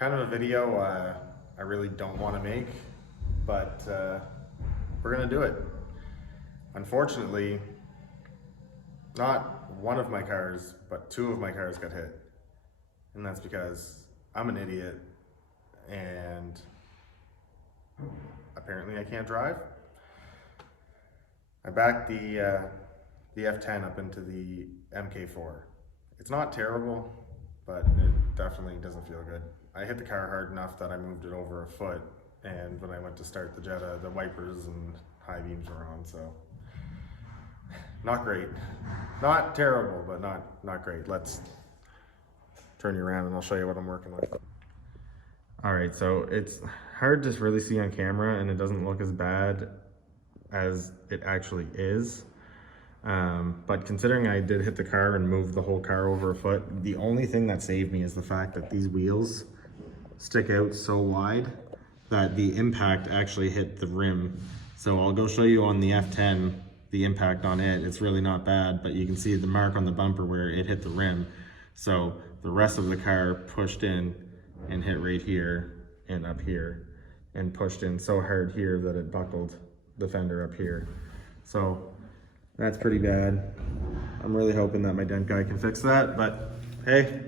Kind of a video I really don't want to make, but we're gonna do it. Unfortunately, not one of my cars, but two of my cars got hit. And that's because I'm an idiot and apparently I can't drive. I backed the F10 up into the MK4. It's not terrible, but it definitely doesn't feel good. I hit the car hard enough that I moved it over a foot, and when I went to start the Jetta, the wipers and high beams were on, so not great. Not terrible, but not great. Let's turn you around and I'll show you what I'm working with. All right, so it's hard to really see on camera and it doesn't look as bad as it actually is. But considering I did hit the car and moved the whole car over a foot, the only thing that saved me is the fact that these wheels stick out so wide that the impact actually hit the rim. So I'll go show you on the F10, the impact on it. It's really not bad, but you can see the mark on the bumper where it hit the rim. So the rest of the car pushed in and hit right here and up here and pushed in so hard here that it buckled the fender up here. So that's pretty bad. I'm really hoping that my dent guy can fix that, but hey,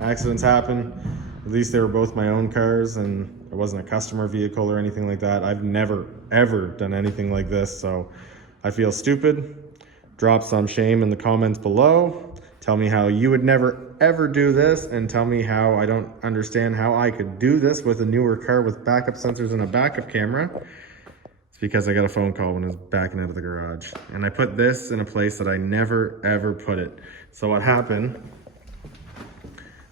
accidents happen. At least they were both my own cars and it wasn't a customer vehicle or anything like that. I've never, ever done anything like this, so I feel stupid. Drop some shame in the comments below. Tell me how you would never, ever do this, and tell me how I don't understand how I could do this with a newer car with backup sensors and a backup camera. It's because I got a phone call when I was backing out of the garage. And I put this in a place that I never, ever put it. So what happened,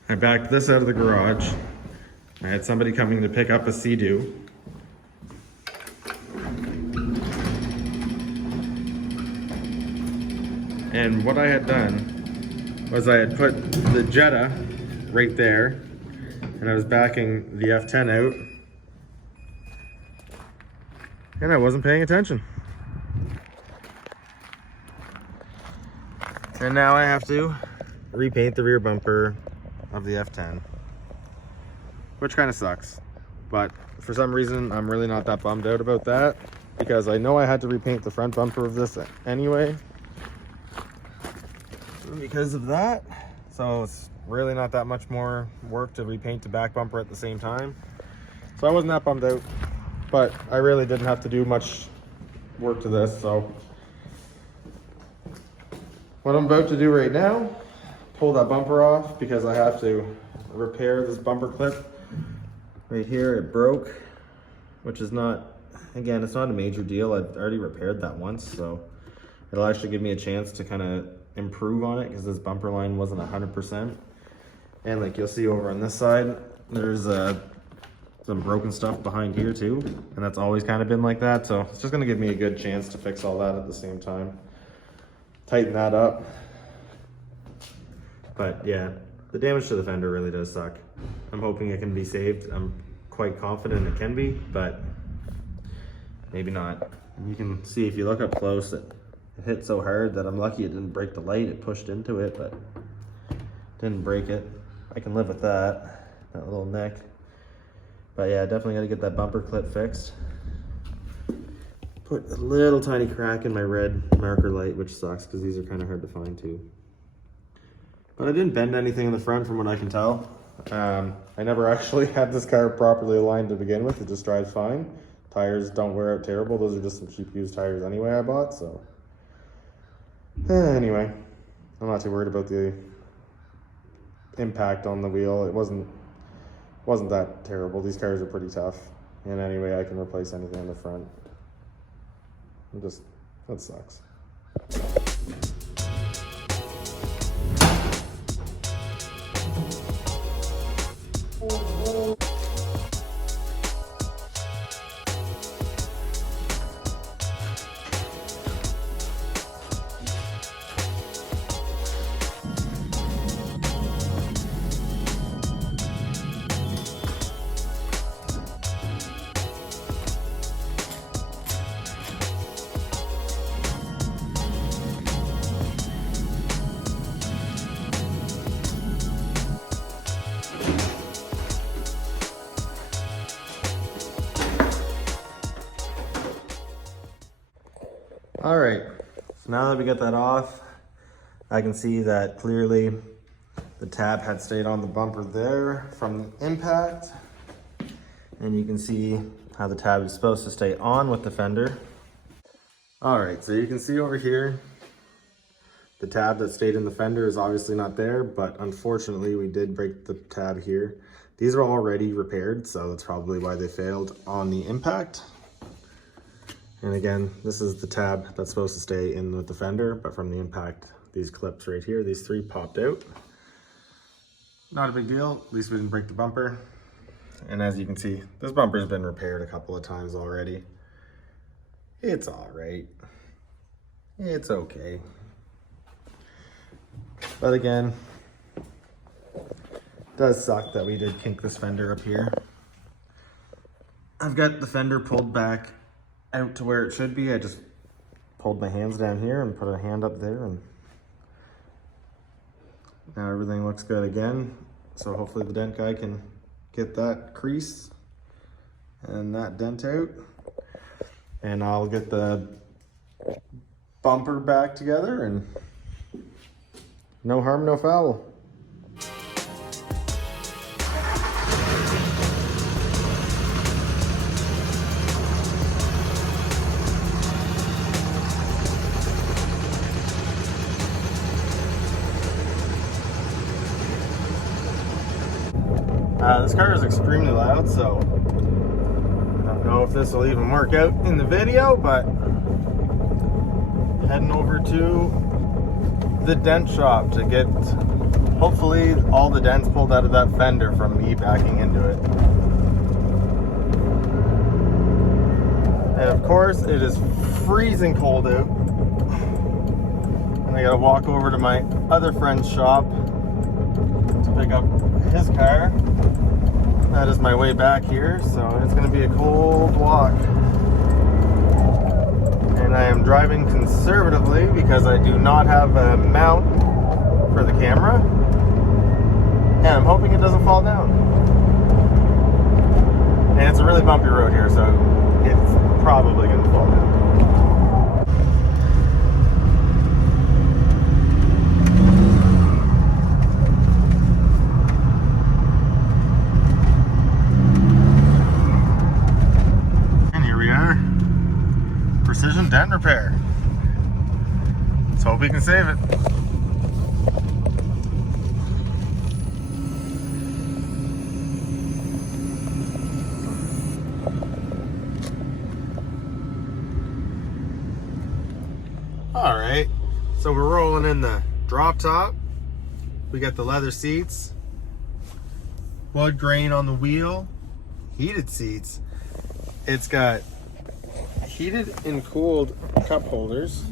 I backed this out of the garage. I had somebody coming to pick up a Sea-Doo. And what I had done was I had put the Jetta right there and I was backing the F10 out and I wasn't paying attention. And now I have to repaint the rear bumper of the F10, which kind of sucks. But for some reason, I'm really not that bummed out about that because I know I had to repaint the front bumper of this anyway because of that. So it's really not that much more work to repaint the back bumper at the same time. So I wasn't that bummed out, but I really didn't have to do much work to this. So what I'm about to do right now, pull that bumper off because I have to repair this bumper clip right here. It broke, which is not, again, it's not a major deal. I've already repaired that once, so it'll actually give me a chance to kind of improve on it because this bumper line wasn't 100%. And like you'll see over on this side, there's some broken stuff behind here too, and that's always kind of been like that. So it's just gonna give me a good chance to fix all that at the same time, tighten that up. But yeah, the damage to the fender really does suck. I'm hoping it can be saved. I'm quite confident it can be, but maybe not. You can see if you look up close, it hit so hard that I'm lucky it didn't break the light. It pushed into it, but didn't break it. I can live with that little neck. But yeah, definitely gotta get that bumper clip fixed. Put a little tiny crack in my red marker light, which sucks because these are kind of hard to find too. But I didn't bend anything in the front from what I can tell. I never actually had this car properly aligned to begin with. It just drives fine. Tires don't wear out terrible. Those are just some cheap used tires anyway I bought, so. Anyway, I'm not too worried about the impact on the wheel. It wasn't that terrible. These cars are pretty tough. And anyway, I can replace anything in the front. That sucks. All right, so now that we get that off, I can see that clearly the tab had stayed on the bumper there from the impact. And you can see how the tab is supposed to stay on with the fender. All right, so you can see over here, the tab that stayed in the fender is obviously not there, but unfortunately we did break the tab here. These are already repaired, so that's probably why they failed on the impact. And again, this is the tab that's supposed to stay in with the fender, but from the impact, these clips right here, these three popped out. Not a big deal, at least we didn't break the bumper. And as you can see, this bumper's been repaired a couple of times already. It's all right. It's okay. But again, it does suck that we did kink this fender up here. I've got the fender pulled back out to where it should be. I just pulled my hands down here and put a hand up there, and now everything looks good again. So hopefully the dent guy can get that crease and that dent out, and I'll get the bumper back together, and no harm, no foul. This car is extremely loud, so I don't know if this will even work out in the video, but heading over to the dent shop to get hopefully all the dents pulled out of that fender from me backing into it. And of course it is freezing cold out, and I gotta walk over to my other friend's shop to pick up his car. That is my way back here, so it's going to be a cold walk. And I am driving conservatively because I do not have a mount for the camera. And I'm hoping it doesn't fall down. And it's a really bumpy road here, so it's probably going to fall down. Precision dent repair. Let's hope we can save it. All right, so we're rolling in the drop top. We got the leather seats, wood grain on the wheel, heated seats. It's got heated and cooled cup holders.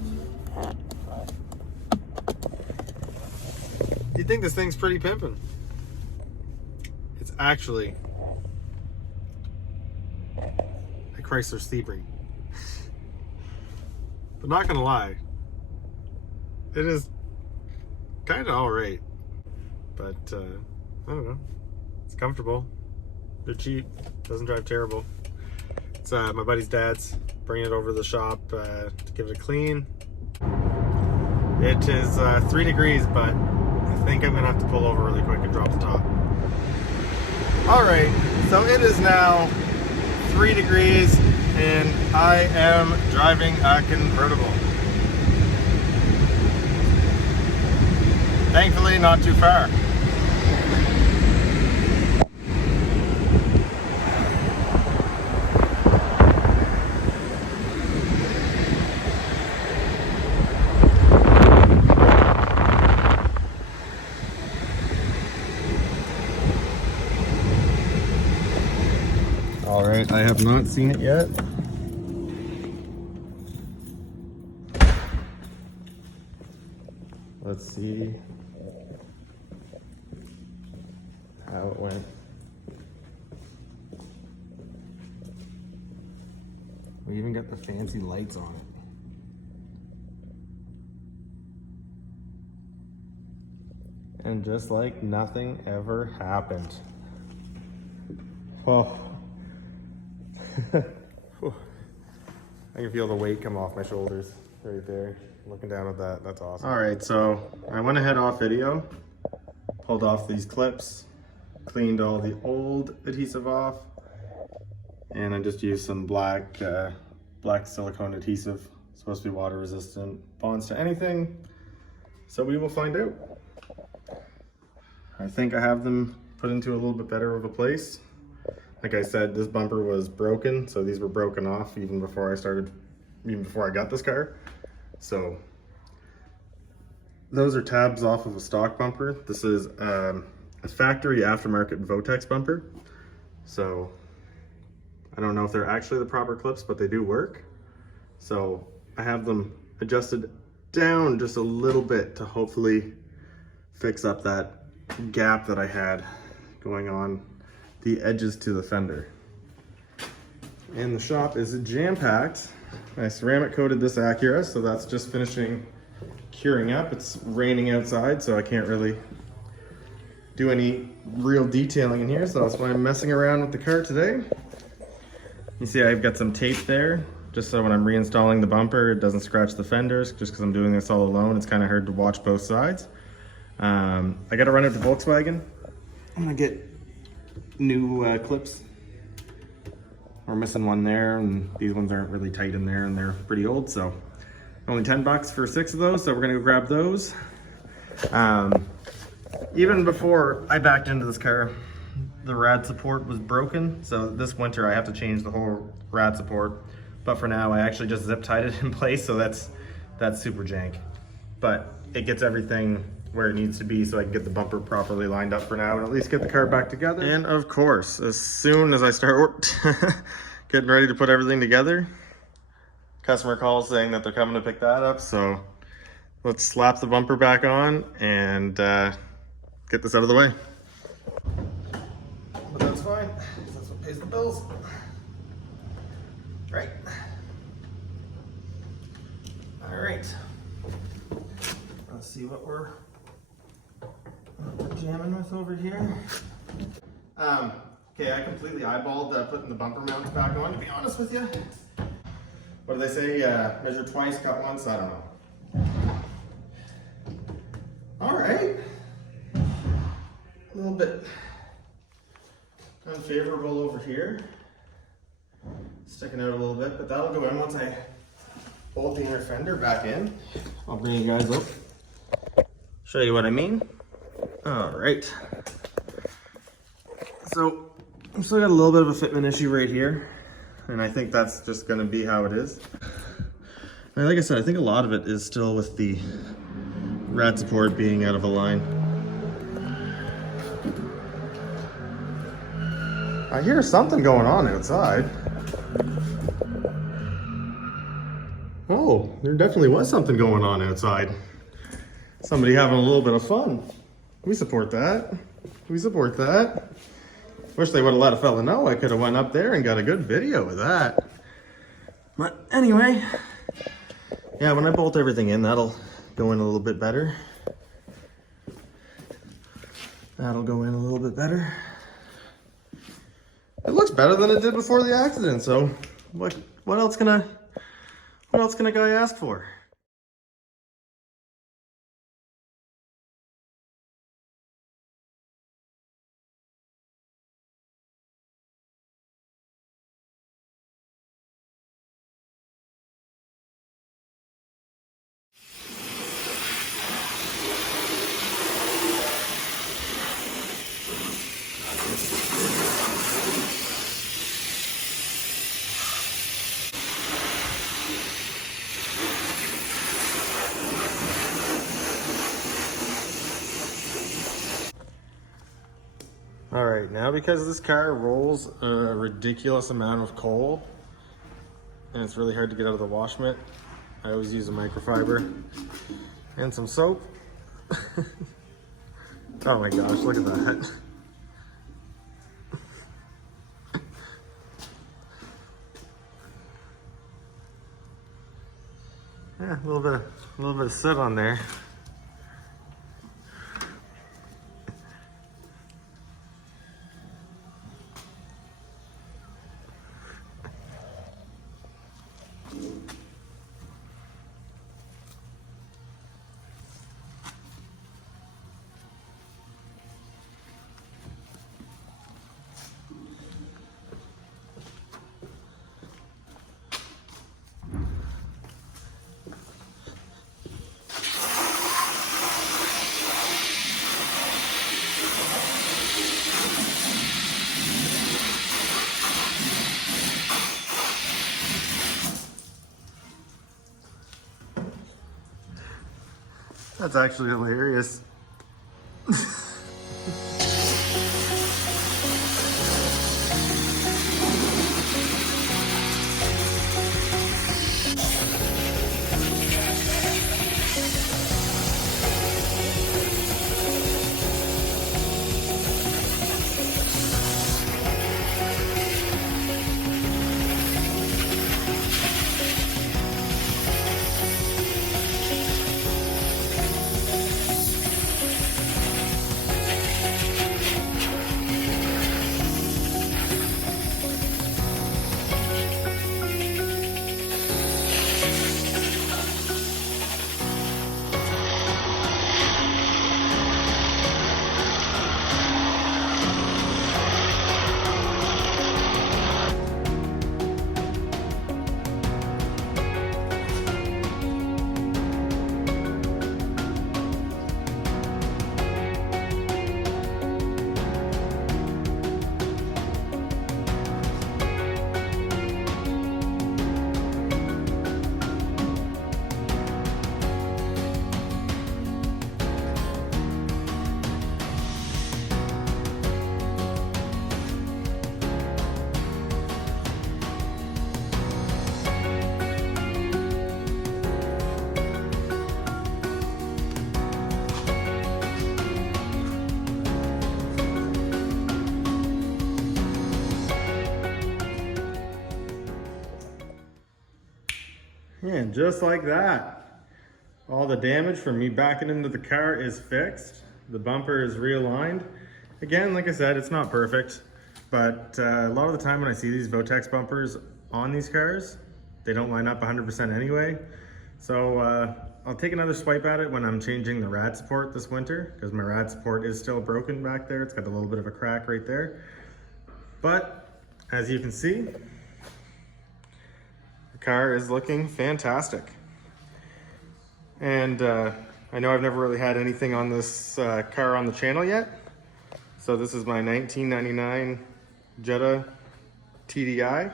You'd think this thing's pretty pimpin'. It's actually a Chrysler Sebring. But not gonna lie, it is kind of all right. But I don't know, it's comfortable. They're cheap, doesn't drive terrible. It's my buddy's dad's. Bring it over to the shop to give it a clean. It is 3 degrees, but I think I'm gonna have to pull over really quick and drop the top. All right, so it is now 3 degrees and I am driving a convertible. Thankfully, not too far. All right, I have not seen it yet. Let's see how it went. We even got the fancy lights on it. And just like nothing ever happened. Oh. I can feel the weight come off my shoulders. right there, looking down at that. That's awesome. All right, so I went ahead off video, pulled off these clips, cleaned all the old adhesive off, and I just used some black silicone adhesive. It's supposed to be water resistant, bonds to anything. So we will find out. I think I have them put into a little bit better of a place. Like I said, this bumper was broken, so these were broken off even before I got this car. So those are tabs off of a stock bumper. This is a factory aftermarket Votex bumper. So I don't know if they're actually the proper clips, but they do work. So I have them adjusted down just a little bit to hopefully fix up that gap that I had going on the edges to the fender. And the shop is jam-packed. I ceramic coated this Acura, so that's just finishing curing up. It's raining outside, so I can't really do any real detailing in here, so that's why I'm messing around with the car today. You see I've got some tape there, just so when I'm reinstalling the bumper, it doesn't scratch the fenders, just because I'm doing this all alone. It's kind of hard to watch both sides. I gotta run out to Volkswagen. I'm gonna get new clips. We're missing one there, and these ones aren't really tight in there, and they're pretty old, so only 10 bucks for 6 of those, so we're gonna go grab those. Even before I backed into this car, the rad support was broken, so this winter I have to change the whole rad support. But for now, I actually just zip tied it in place, so that's super jank. But it gets everything where it needs to be, so I can get the bumper properly lined up for now and at least get the car back together. And of course, as soon as I start getting ready to put everything together, customer calls saying that they're coming to pick that up. So let's slap the bumper back on and get this out of the way. But that's fine, that's what pays the bills. Right. All right. Let's see what we're jamming with over here. Okay, I completely eyeballed putting the bumper mounts back on, to be honest with you. What do they say? Measure twice, cut once? I don't know. All right. A little bit unfavorable over here. Sticking out a little bit, but that'll go in once I bolt the inner fender back in. I'll bring you guys up, show you what I mean. All right. So I'm still got a little bit of a fitment issue right here, and I think that's just gonna be how it is. And like I said, I think a lot of it is still with the rad support being out of line. I hear something going on outside. Oh, there definitely was something going on outside. Somebody having a little bit of fun. We support that. We support that. Wish they would have let a fella know. I could have went up there and got a good video of that. But anyway, yeah, when I bolt everything in, that'll go in a little bit better. That'll go in a little bit better. It looks better than it did before the accident, so what else can a guy ask for? All right, now because this car rolls a ridiculous amount of coal and it's really hard to get out of the wash mitt, I always use a microfiber and some soap. Oh my gosh, look at that. Yeah, a little bit of soot on there. That's actually hilarious. And just like that, all the damage from me backing into the car is fixed. The bumper is realigned. Again, like I said, it's not perfect, but a lot of the time when I see these Votex bumpers on these cars, they don't line up 100% anyway. So I'll take another swipe at it when I'm changing the rad support this winter, because my rad support is still broken back there. It's got a little bit of a crack right there. But as you can see, the car is looking fantastic. And I know I've never really had anything on this car on the channel yet. So this is my 1999 Jetta TDI.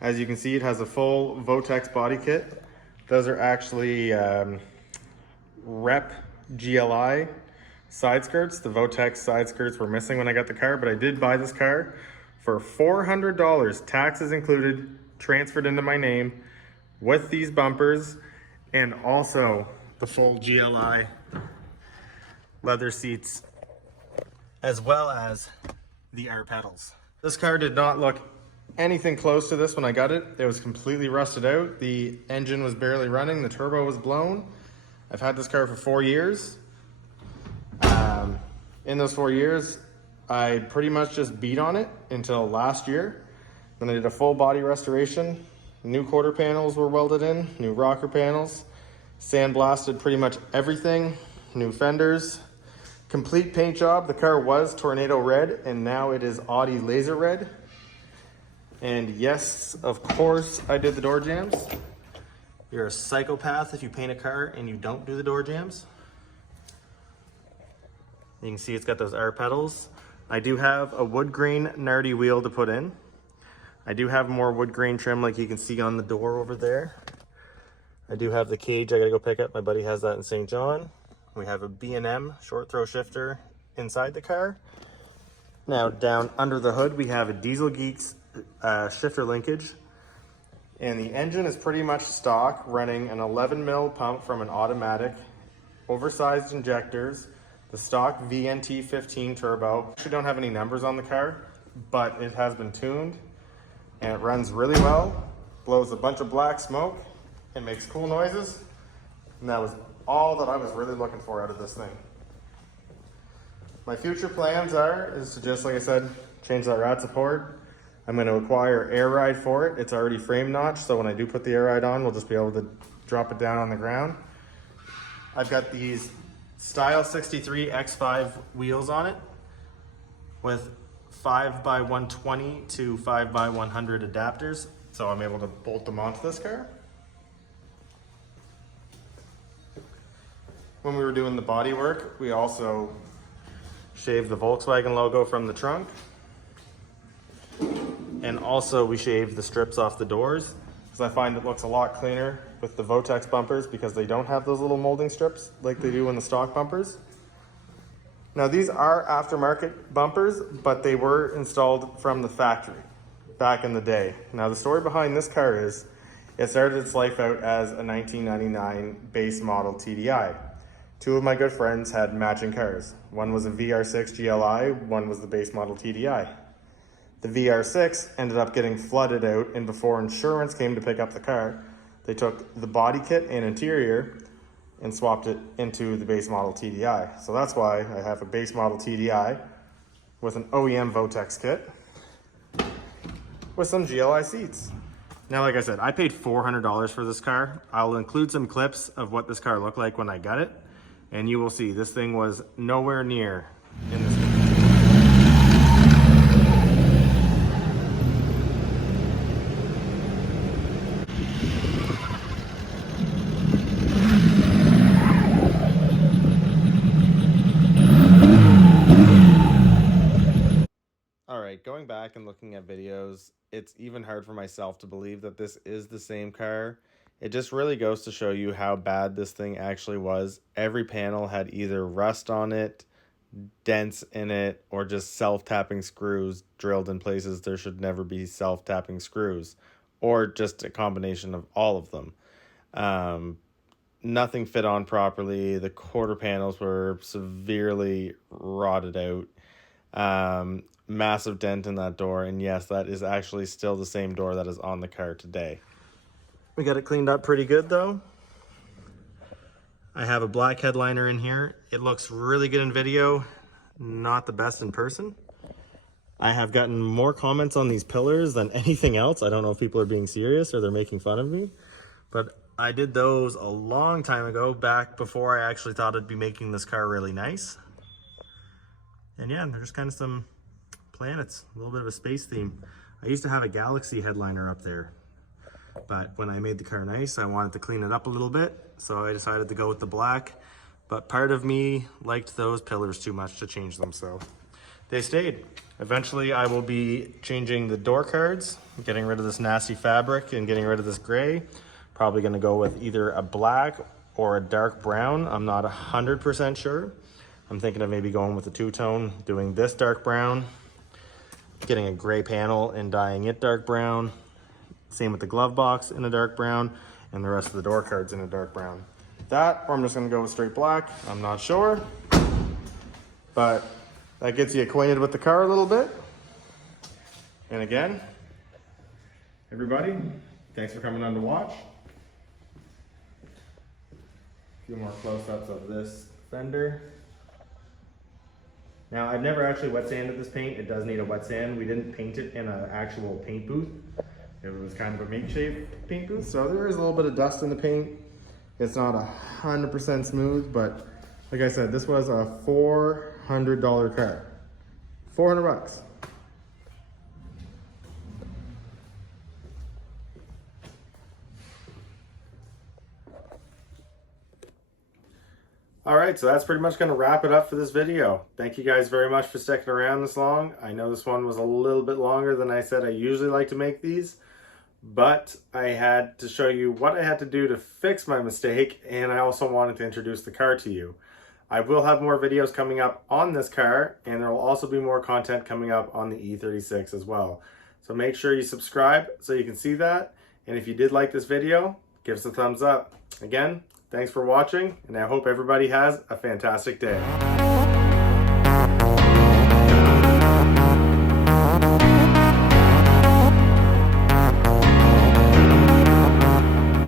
As you can see, it has a full Votex body kit. Those are actually Rep GLI side skirts. The Votex side skirts were missing when I got the car, but I did buy this car for $400, taxes included, transferred into my name with these bumpers and also the full GLI leather seats, as well as the air pedals. This car did not look anything close to this when I got it. It was completely rusted out. The engine was barely running. The turbo was blown. I've had this car for 4 years. In those 4 years, I pretty much just beat on it until last year. Then I did a full body restoration. New quarter panels were welded in, new rocker panels, sandblasted pretty much everything, new fenders, complete paint job. The car was Tornado Red and now it is Audi Laser Red. And yes, of course, I did the door jambs. You're a psychopath if you paint a car and you don't do the door jambs. You can see it's got those air pedals. I do have a wood grain Nardi wheel to put in. I do have more wood grain trim like you can see on the door over there. I do have the cage I gotta go pick up. My buddy has that in St. John. We have a B&M short throw shifter inside the car. Now down under the hood, we have a Diesel Geeks shifter linkage. And the engine is pretty much stock, running an 11 mil pump from an automatic, oversized injectors, the stock VNT 15 turbo. Actually don't have any numbers on the car, but it has been tuned and it runs really well, blows a bunch of black smoke and makes cool noises. And that was all that I was really looking for out of this thing. My future plans is to just, like I said, change that rad support. I'm going to acquire air ride for it. It's already frame notched, so when I do put the air ride on, we'll just be able to drop it down on the ground. I've got these Style 63 X5 wheels on it with 5x120 to 5x100 adapters, so I'm able to bolt them onto this car. When we were doing the body work, we also shaved the Volkswagen logo from the trunk, and also we shaved the strips off the doors. because I find it looks a lot cleaner with the Votex bumpers because they don't have those little molding strips like they do in the stock bumpers. Now these are aftermarket bumpers, but they were installed from the factory back in the day. Now the story behind this car is it started its life out as a 1999 base model TDI. Two of my good friends had matching cars. One was a VR6 GLI, one was the base model TDI. The VR6 ended up getting flooded out, and before insurance came to pick up the car, they took the body kit and interior and swapped it into the base model TDI. So that's why I have a base model TDI with an OEM Votex kit with some GLI seats. Now, like I said, I paid $400 for this car. I'll include some clips of what this car looked like when I got it, and you will see this thing was nowhere near in this. Alright, going back and looking at videos, it's even hard for myself to believe that this is the same car. It just really goes to show you how bad this thing actually was. Every panel had either rust on it, dents in it, or just self-tapping screws drilled in places there should never be self-tapping screws, or just a combination of all of them. Nothing fit on properly. The quarter panels were severely rotted out. Massive dent in that door, and yes, that is actually still the same door that is on the car today. We got it cleaned up pretty good though. I have a black headliner in here. It looks really good in video, not the best in person. I have gotten more comments on these pillars than anything else. I don't know if people are being serious or they're making fun of me, but I did those a long time ago, back before I actually thought I'd be making this car really nice. And yeah, there's kind of some planets, a little bit of a space theme. I used to have a galaxy headliner up there, but when I made the car nice, I wanted to clean it up a little bit, so I decided to go with the black. But part of me liked those pillars too much to change them, so they stayed. Eventually I will be changing the door cards, getting rid of this nasty fabric and getting rid of this gray. Probably going to go with either a black or a dark brown. I'm not 100% sure. I'm thinking of maybe going with a two-tone, doing this dark brown, getting a gray panel and dyeing it dark brown. Same with the glove box in a dark brown, and the rest of the door cards in a dark brown. That, or I'm just gonna go with straight black. I'm not sure, but that gets you acquainted with the car a little bit. And again, everybody, thanks for coming on to watch. A few more close-ups of this fender. Now, I've never actually wet sanded this paint. It does need a wet sand. We didn't paint it in an actual paint booth. It was kind of a makeshift paint booth, so there is a little bit of dust in the paint. It's not 100% smooth, but like I said, this was a $400 car. 400 bucks. All right, so that's pretty much going to wrap it up for this video. Thank you guys very much for sticking around this long. I know this one was a little bit longer than I said I usually like to make these, but I had to show you what I had to do to fix my mistake, and I also wanted to introduce the car to you. I will have more videos coming up on this car, and there will also be more content coming up on the E36 as well. So make sure you subscribe so you can see that, and if you did like this video, give us a thumbs up. Again, thanks for watching, and I hope everybody has a fantastic day.